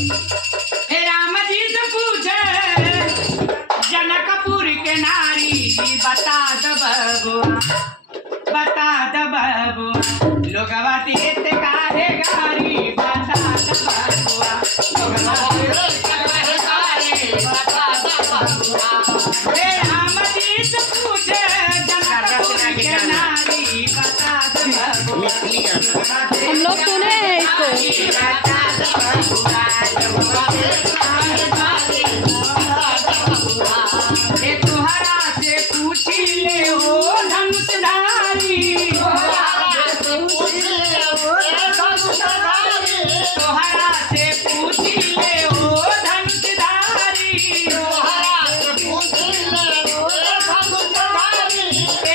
राम जी से पूछे जनकपुर के नारी बता दो बबुआ लोगवा देत काहे गारी बता दो बबुआ लोगवा देत काहे गारी बता दो बबुआ राम जी से पूछे जनकपुर के नारी बता दो बबुआ हम लोग सुने हैं इसको। तुहरा से पूछी ले ओ धनुषधारी तुहरा से पूछी ले ओ धनुषधारी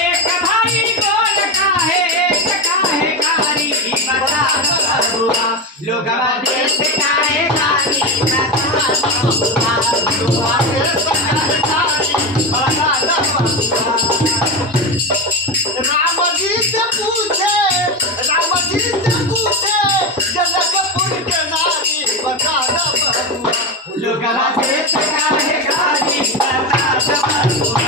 एक भाई बोल काहे गारी बता बबुआ लोगवा देत काहे गारी राम जी से पूछे जनकपुर के नारी बता दो बबुआ लोगवा देत काहे गारी बता दो बबुआ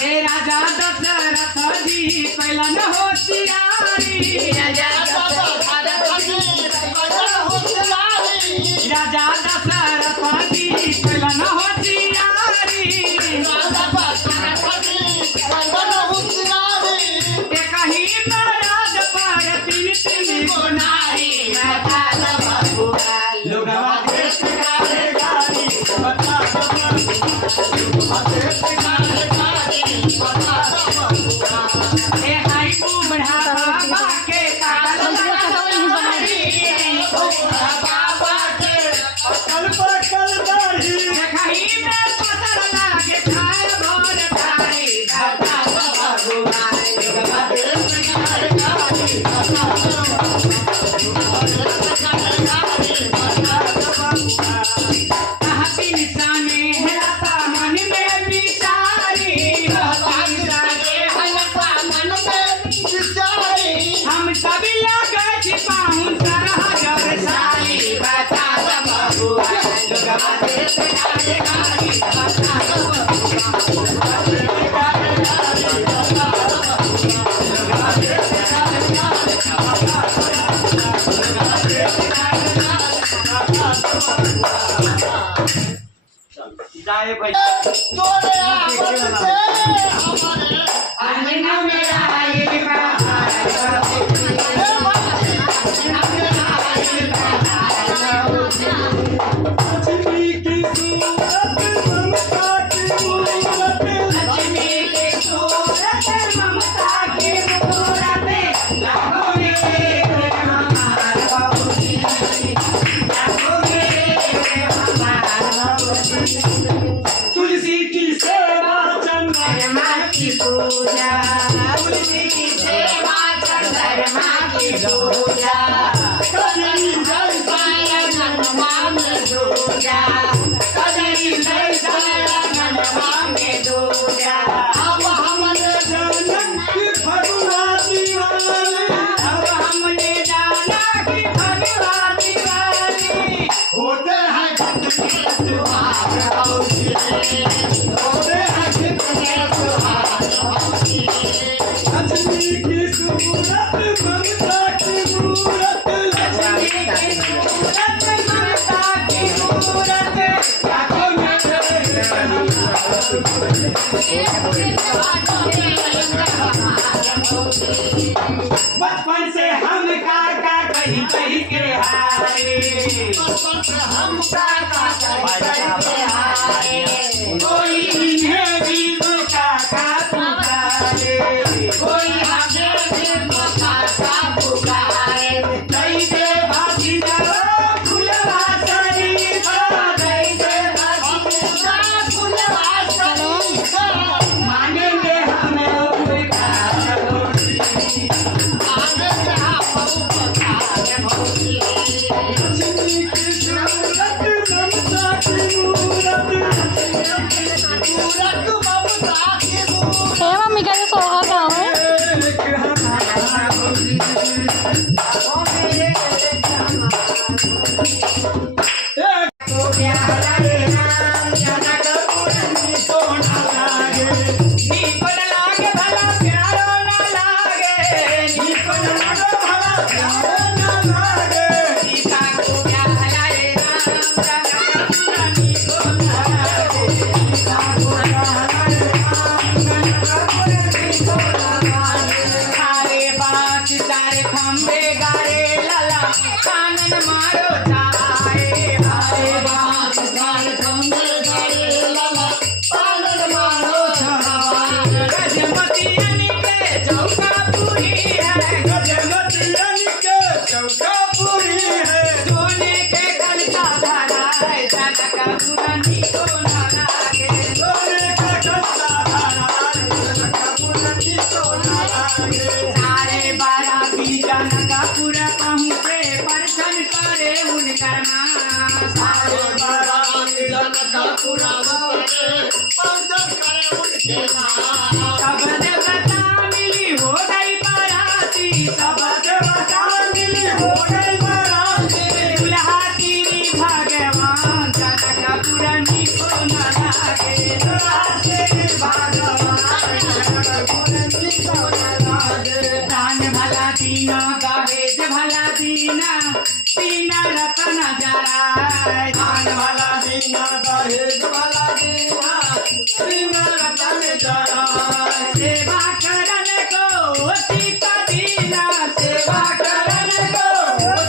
हे राजा दशरथ जी कैलन होशियारी राजा दशरथ जी कैलन होशियारी कहीं महाराज पर तीन नारी बता दो बबुआ लोगवा देत काहे गारी बता दो हे हाई बुढ़ा बाबा के कागल कहीं में पतर लागे खाए भोर थारी बता दो बबुआ लोगवा देत काहे गारी बता दो कहती निशाने हेलता मन में बिचारी हम सभी लोग छिपाऊं तरह जब सारी बता दो बबुआ लोगवा देत काहे गारी बता दो जाए भाई तोरे आफत से अंगना मेरा ये तुलसी की सेवा चंद्रमा की पूजा तुलसी की सेवा चंद्रमा की पूजा कजरी जल हनुमा में दूजा कजरी जल हनुमा में दूजा अब हमने जाना कि भगवा दीवानी अब हमने जाना कि भगवा दीवानी होते हैं बचपन से हम काका कहीं कहीं के हारे हम काका कहीं के हारे कोई इन्हें भी काका पुकारे कोई हमें भी काका पुकारे कई दे भागी जाओ फुलवा शरीफ कई दे भागी जाओ फुलवा शरीफ मानेंगे हमें मम्मी का सोहा गाँव है। कानन मारो जाए हाय बात झारखंड गए लाला पालन मारो छाए गजमतियन के चौका पूरी है गजमतियन के चौका पूरी है सोने के कलसा धरा है जनकपुरनी को न लागे सोने का कलसा धरा है जनकपुरनी को न लागे सारे बाराती जनकपुर पहुँचे परछन करे उनकर माँ सारे बाराती जनकपुर पहुँचे परछन करे उनके माँ सब देवता मिली हो गई बाराती सब देवता मिली हो गई बाराती दुल्हा तेरी भगवान जनकपुरनी को न लागे दान भला दीना दहेज भला दीना दीना रतन जराय दान भला दीना दहेज भला दीना दीना रतन जराय सेवा करन को सीता दीना सेवा करन को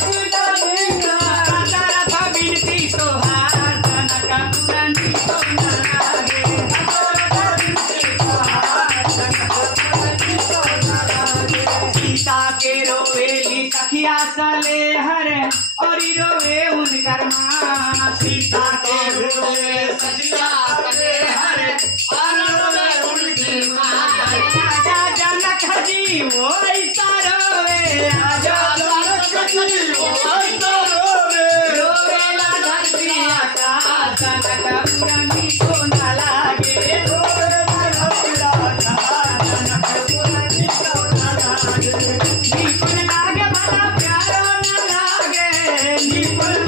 सीता दीना दशरथ बिनती सोहार जनकपुरनी को न लागे सीता के रोवेली सखिया सले हर और रोवे उनकर माँ सीता के रोवे सजिया करे हरे आनंद उनके माँ राजा जनक जी वो ऐसा रोवे राजा जनक जी वो ऐसा रोवे रोवेला धरती आकाश जनकपुरनी को न लागे निपुण लागे भला प्यारो न लागे निपुण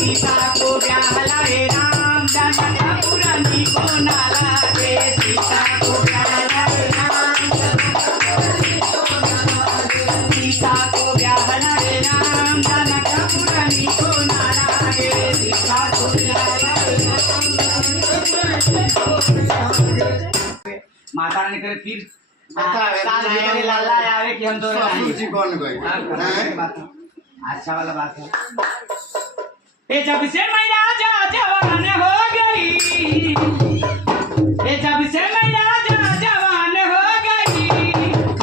सीता को ब्याहलाए राम जनकपुरनी को न लागे सीता को ब्याहलाए राम सीता को ब्याहलाए राम जनकपुरनी को न लागे सीता को ब्याहलाए माता रानी करे फिर साल हमारे लाला आवे कि हम तो ससुर जी कौन गए अच्छा वाला बात है ए जब से मैं राजा जवान हो गई ए जब से मैं राजा जवान हो गई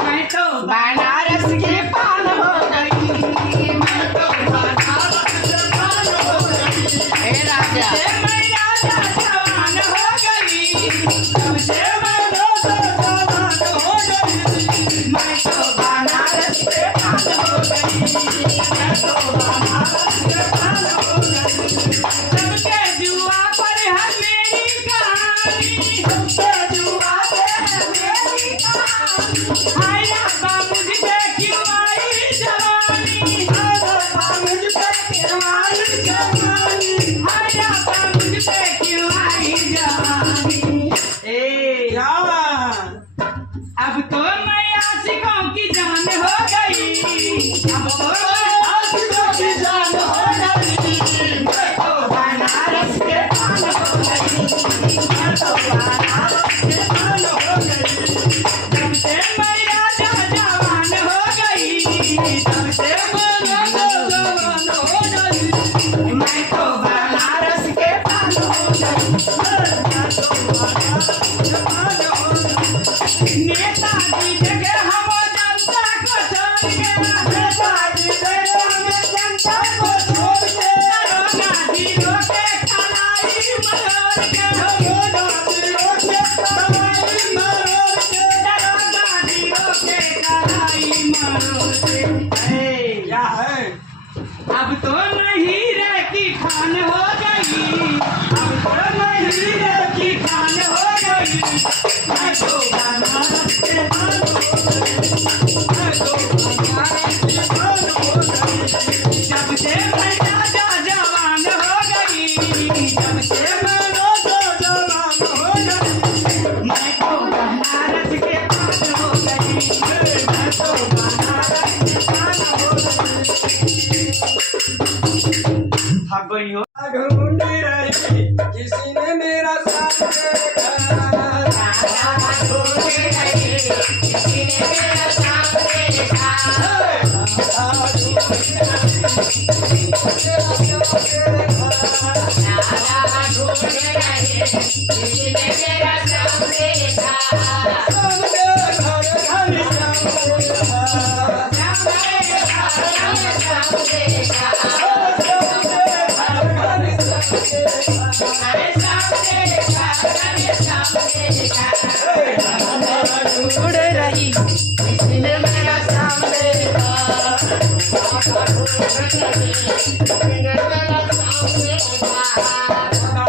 मैं तो बनारस के पान हो गई मैं तो बनारस के पान हो गई ए राजा से मैं राजा जवान हो गई जब से मैं राजा जवान हो गई मैं तो बनारस के पान हो गई मैं तो बनारस के पान हो गई सबके जुआ पर है मेरी कहानी सबके जुआ पे है मेरी कहानी हाय रब्बा मुझ पे क्यों आई जवानी हाय रब्बा मुझ पे क्यों आई जवानी हाय रब्बा मुझ पे क्यों आई जवानी ए अब तो मैं आशिकों की जान हो गई अब तो मैं आशिकों की जान हो गई मैं तो बनारस के पान हो गई मैं तो बनारस के पान हो गई जब से मैं राजा जवान हो गई जब से मैं राजा जवान हो गई मैं तो बनारस के पान हो गई मैं तो बनारस के पान हो गई नेताजी जगह हम जनता को छोड़ के नेताजी जगह हम जनता को छोड़ के दरोगा जीरो के कलाई मरोड़ के दरोगा जीरो के कलाई मरोड़ के दरोगा जीरो के कलाई मरोड़ के क्या है अब तो नहीं रे की खान हो गई अब तो नहीं रे की खान हो गई मैं तो बनारस के पान हो गई मैं तो बनारस के पान हो गई जब से मैं राजा जवान हो गई जब से मैं राजा जवान हो गई मैं तो बनारस के पान हो गई मैं तो बनारस के पान हो गई थक गई हो ढूंढी रही किसी ने मेरा साथ देखा ढूंढी रही किसी ने मेरा साथ देखा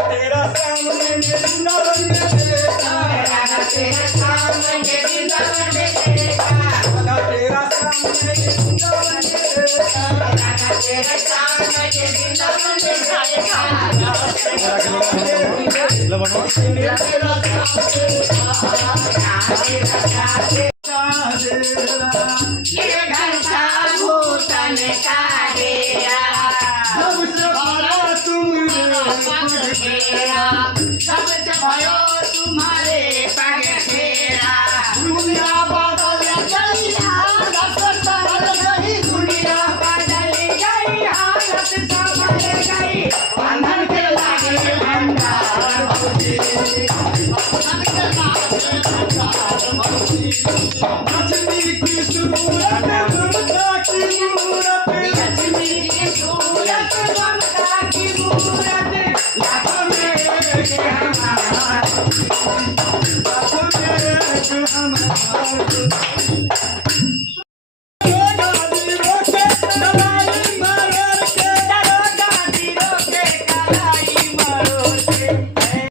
तेरा सामने वृंदावन में देखा राधा तेरे सामने वृंदावन में देखा तेरा सामने वृंदावन में देखा राधा तेरे सामने वृंदावन में देखा ये घर का भूषण का डेरा सबसे बड़ा तुमने सबसे भयो तुम्हारे पग फेरा दुनिया बदल गई हालत बदल गई दुनिया बदल गई हालत संभल गई बंधन के लागे भंडार लक्ष्मी की सूरत ममता की मूरत लक्ष्मी की सूरत ममता की मूरत लाखों में एक हमारा